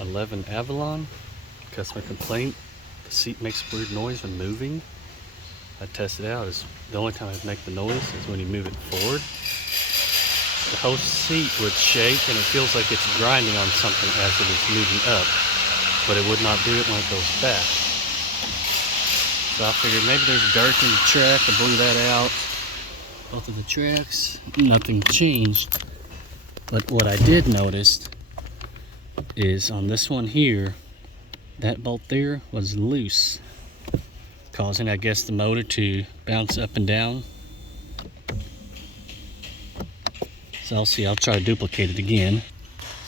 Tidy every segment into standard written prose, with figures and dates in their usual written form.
11 Avalon. Customer complaint. The seat makes a weird noise when moving. I tested it out. The only time it make the noise is when you move it forward. The whole seat would shake and it feels like it's grinding on something as it is moving up, but it would not do it when it goes back. So I figured maybe there's dirt in the track. I blew that out. Both of the tracks, nothing changed. But what I did notice is on this one here, that bolt there was loose, causing, I guess, the motor to bounce up and down. So I'll try to duplicate it again.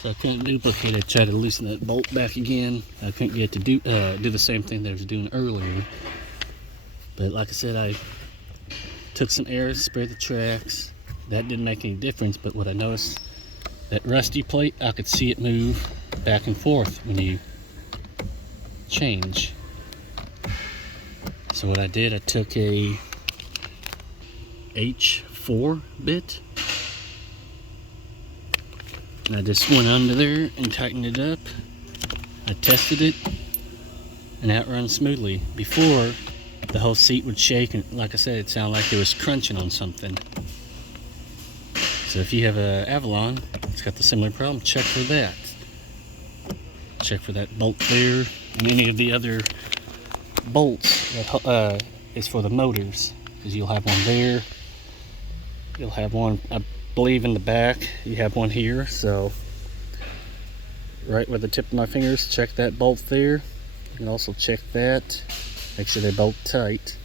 So I couldn't duplicate it, try to loosen that bolt back again. I couldn't get it to do the same thing that I was doing earlier. But like I said, I took some air, sprayed the tracks. That didn't make any difference, but what I noticed, that rusty plate, I could see it move back and forth when you change. So what I did, I took a H4 bit and I just went under there and tightened it up. I tested it and that runs smoothly. Before, the whole seat would shake and like I said, it sounded like it was crunching on something. So if you have an Avalon, it's got the similar problem, check for that. Check for that bolt there and any of the other bolts that is for the motors, because you'll have one there, you'll have one, I believe, in the back, you have one here. So right where the tip of my fingers, check that bolt there. You can also check that, make sure they're both tight.